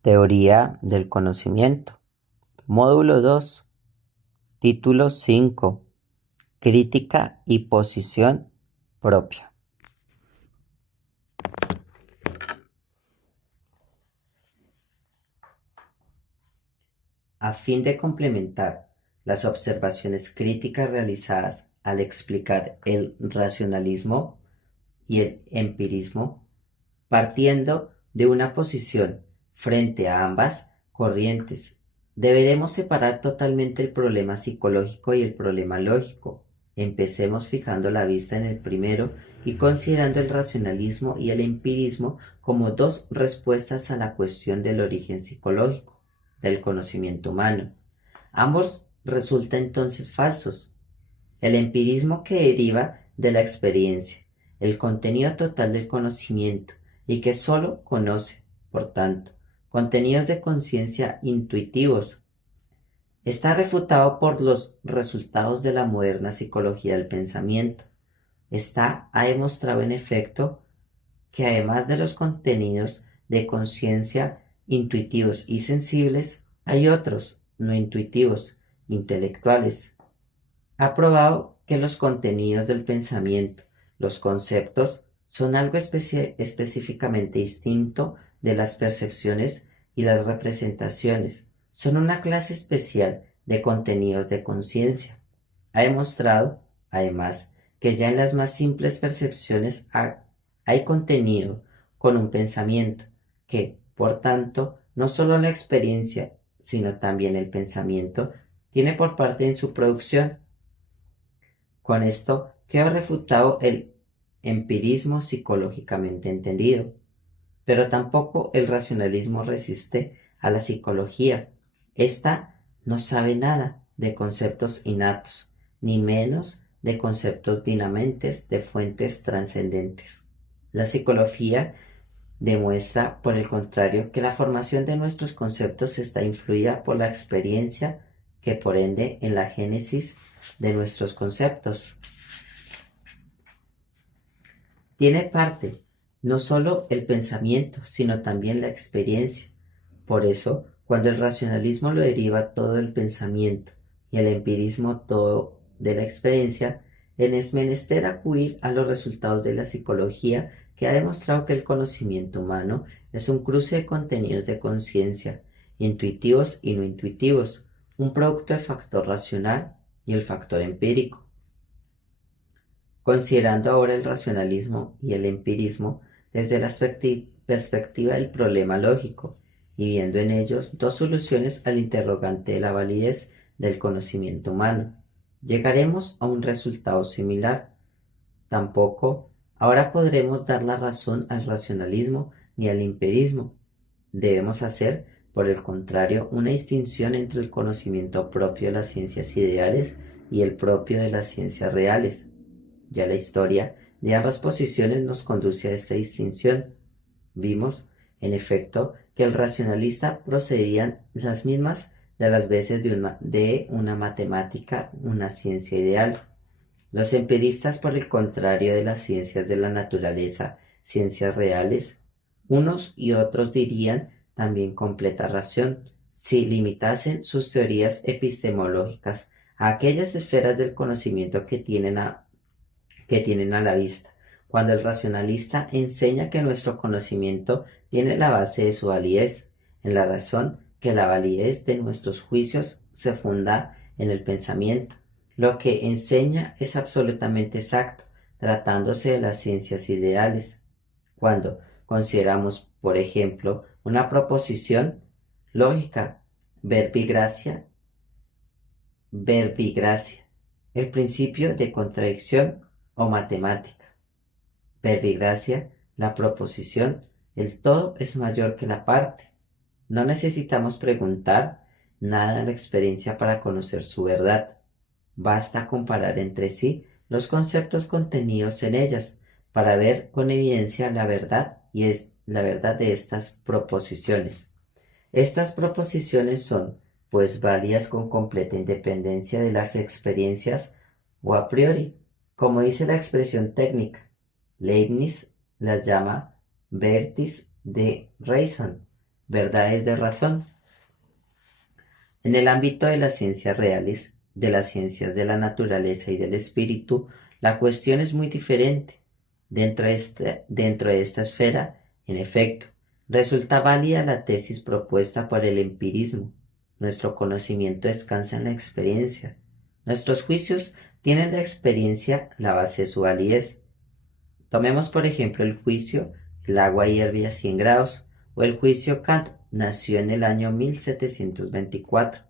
Teoría del conocimiento. Módulo 2. Título 5. Crítica y posición propia. A fin de complementar las observaciones críticas realizadas al explicar el racionalismo y el empirismo, partiendo de una posición frente a ambas corrientes, deberemos separar totalmente el problema psicológico y el problema lógico. Empecemos fijando la vista en el primero y considerando el racionalismo y el empirismo como dos respuestas a la cuestión del origen psicológico del conocimiento humano. Ambos resultan entonces falsos. El empirismo, que deriva de la experiencia, el contenido total del conocimiento, y que sólo conoce, por tanto, contenidos de conciencia intuitivos, está refutado por los resultados de la moderna psicología del pensamiento. Ha demostrado en efecto que además de los contenidos de conciencia intuitivos y sensibles, hay otros no intuitivos, intelectuales. Ha probado que los contenidos del pensamiento, los conceptos, son algo específicamente distinto de las percepciones, y las representaciones son una clase especial de contenidos de conciencia. Ha demostrado, además, que ya en las más simples percepciones hay contenido con un pensamiento, que, por tanto, no sólo la experiencia, sino también el pensamiento, tiene por parte en su producción. Con esto queda refutado el empirismo psicológicamente entendido, pero tampoco el racionalismo resiste a la psicología. Esta no sabe nada de conceptos innatos, ni menos de conceptos dinamentes de fuentes trascendentes. La psicología demuestra, por el contrario, que la formación de nuestros conceptos está influida por la experiencia, que por ende en la génesis de nuestros conceptos tiene parte no sólo el pensamiento, sino también la experiencia. Por eso, cuando el racionalismo lo deriva todo del pensamiento y el empirismo todo de la experiencia, es menester acudir a los resultados de la psicología, que ha demostrado que el conocimiento humano es un cruce de contenidos de conciencia, intuitivos y no intuitivos, un producto del factor racional y el factor empírico. Considerando ahora el racionalismo y el empirismo desde la perspectiva del problema lógico, y viendo en ellos dos soluciones al interrogante de la validez del conocimiento humano, llegaremos a un resultado similar. Tampoco ahora podremos dar la razón al racionalismo ni al empirismo. Debemos hacer, por el contrario, una distinción entre el conocimiento propio de las ciencias ideales y el propio de las ciencias reales. Ya la historia de ambas posiciones nos conduce a esta distinción. Vimos, en efecto, que el racionalista procedían las mismas de las veces de una matemática, una ciencia ideal. Los empiristas, por el contrario de las ciencias de la naturaleza, ciencias reales, unos y otros dirían también completa razón, si limitasen sus teorías epistemológicas a aquellas esferas del conocimiento que tienen a la vista, cuando el racionalista enseña que nuestro conocimiento tiene la base de su validez en la razón, que la validez de nuestros juicios se funda en el pensamiento. Lo que enseña es absolutamente exacto, tratándose de las ciencias ideales. Cuando consideramos, por ejemplo, una proposición lógica, verbigracia, verbigracia, el principio de contradicción o matemática. Verbigracia, la proposición, el todo es mayor que la parte. No necesitamos preguntar nada a la experiencia para conocer su verdad. Basta comparar entre sí los conceptos contenidos en ellas para ver con evidencia la verdad y es la verdad de estas proposiciones. Estas proposiciones son, pues, válidas con completa independencia de las experiencias o a priori, como dice la expresión técnica. Leibniz las llama Verities de Reason, verdades de razón. En el ámbito de las ciencias reales, de las ciencias de la naturaleza y del espíritu, la cuestión es muy diferente. Dentro de esta esfera, en efecto, resulta válida la tesis propuesta por el empirismo. Nuestro conocimiento descansa en la experiencia. Nuestros juicios tienen la experiencia la base de su validez. Tomemos por ejemplo el juicio "el agua hierve a 100 grados" o el juicio Kant nació en el año 1724.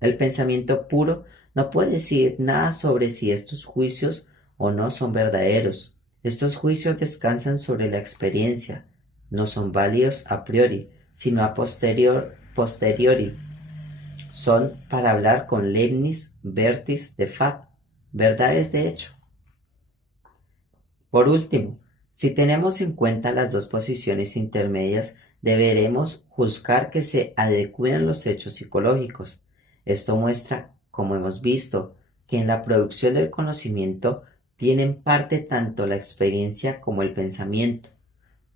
El pensamiento puro no puede decir nada sobre si estos juicios o no son verdaderos. Estos juicios descansan sobre la experiencia, no son válidos a priori, sino a posteriori. Son, para hablar con Leibniz, Vertis de fato, verdades de hecho. Por último, si tenemos en cuenta las dos posiciones intermedias, deberemos juzgar que se adecúen los hechos psicológicos. Esto muestra, como hemos visto, que en la producción del conocimiento tienen parte tanto la experiencia como el pensamiento.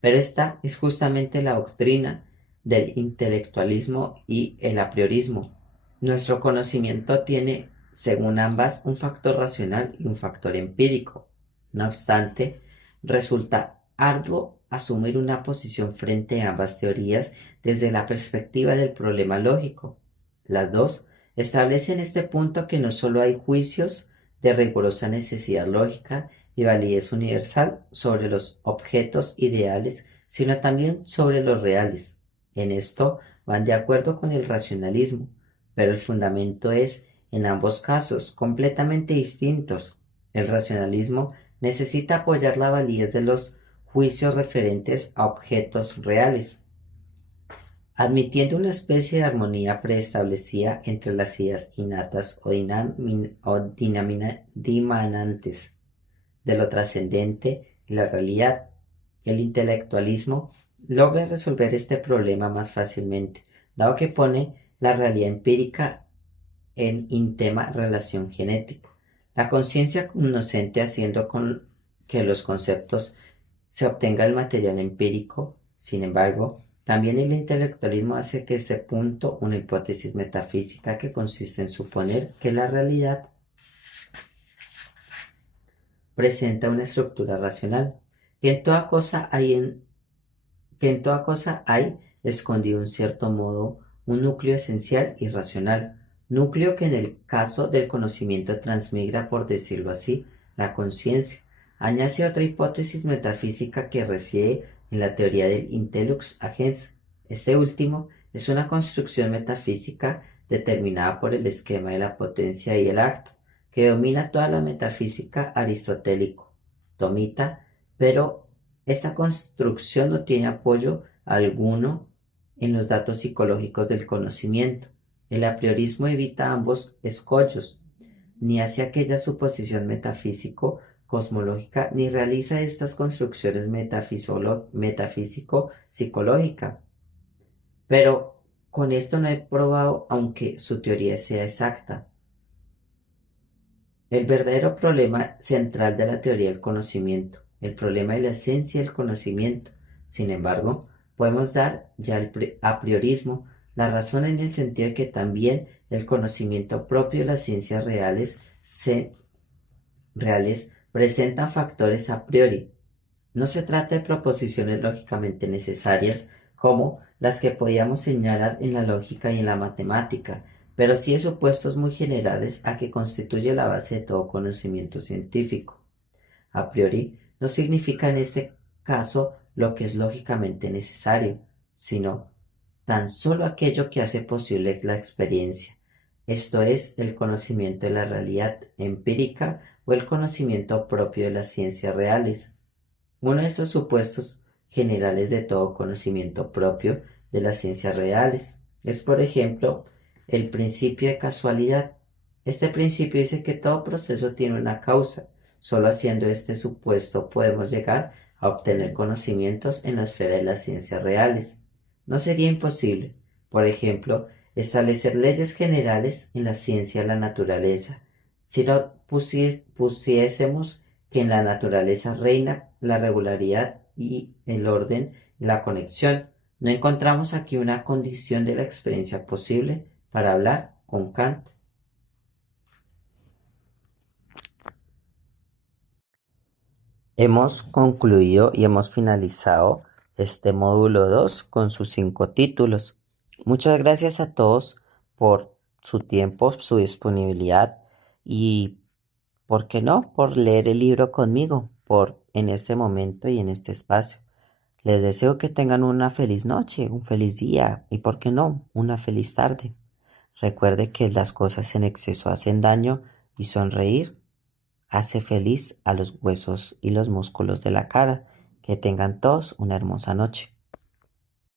Pero esta es justamente la doctrina del intelectualismo y el apriorismo. Nuestro conocimiento tiene, según ambas, un factor racional y un factor empírico. No obstante, resulta arduo asumir una posición frente a ambas teorías desde la perspectiva del problema lógico. Las dos establecen este punto que no solo hay juicios de rigurosa necesidad lógica y validez universal sobre los objetos ideales, sino también sobre los reales. En esto van de acuerdo con el racionalismo, pero el fundamento es, en ambos casos, completamente distintos. El racionalismo necesita apoyar la validez de los juicios referentes a objetos reales, admitiendo una especie de armonía preestablecida entre las ideas innatas o dimanantes de lo trascendente y la realidad. El intelectualismo logra resolver este problema más fácilmente, dado que pone la realidad empírica en íntima relación genético. La conciencia cognoscente haciendo con que los conceptos se obtenga el material empírico. Sin embargo, también el intelectualismo hace que este punto una hipótesis metafísica que consiste en suponer que la realidad presenta una estructura racional, que en toda cosa hay escondido en cierto modo un núcleo esencial y racional, núcleo que en el caso del conocimiento transmigra, por decirlo así, la conciencia. Añade otra hipótesis metafísica que reside en la teoría del intellux agens. Este último es una construcción metafísica determinada por el esquema de la potencia y el acto, que domina toda la metafísica aristotélico-tomita, pero esta construcción no tiene apoyo alguno en los datos psicológicos del conocimiento. El apriorismo evita ambos escollos, ni hace aquella suposición metafísico-cosmológica, ni realiza estas construcciones metafísico-psicológica. Pero con esto no he probado, aunque su teoría sea exacta, el verdadero problema central de la teoría del conocimiento, el problema de la esencia del conocimiento. Sin embargo, podemos dar ya el apriorismo la razón en el sentido de que también el conocimiento propio de las ciencias reales presentan factores a priori. No se trata de proposiciones lógicamente necesarias como las que podíamos señalar en la lógica y en la matemática, pero sí de supuestos muy generales a que constituye la base de todo conocimiento científico. A priori no significa en este caso lo que es lógicamente necesario, sino tan solo aquello que hace posible la experiencia, esto es, el conocimiento de la realidad empírica o el conocimiento propio de las ciencias reales. Uno de estos supuestos generales de todo conocimiento propio de las ciencias reales es, por ejemplo, el principio de casualidad. Este principio dice que todo proceso tiene una causa. Solo haciendo este supuesto podemos llegar a obtener conocimientos en la esfera de las ciencias reales. No sería imposible, por ejemplo, establecer leyes generales en la ciencia de la naturaleza, si no pusiésemos que en la naturaleza reina la regularidad y el orden, la conexión. No encontramos aquí una condición de la experiencia posible para hablar con Kant. Hemos concluido y hemos finalizado este módulo 2 con sus 5 títulos. Muchas gracias a todos por su tiempo, su disponibilidad y, ¿por qué no?, por leer el libro conmigo, por en este momento y en este espacio. Les deseo que tengan una feliz noche, un feliz día y, ¿por qué no?, una feliz tarde. Recuerde que las cosas en exceso hacen daño y sonreír hace feliz a los huesos y los músculos de la cara. Que tengan todos una hermosa noche.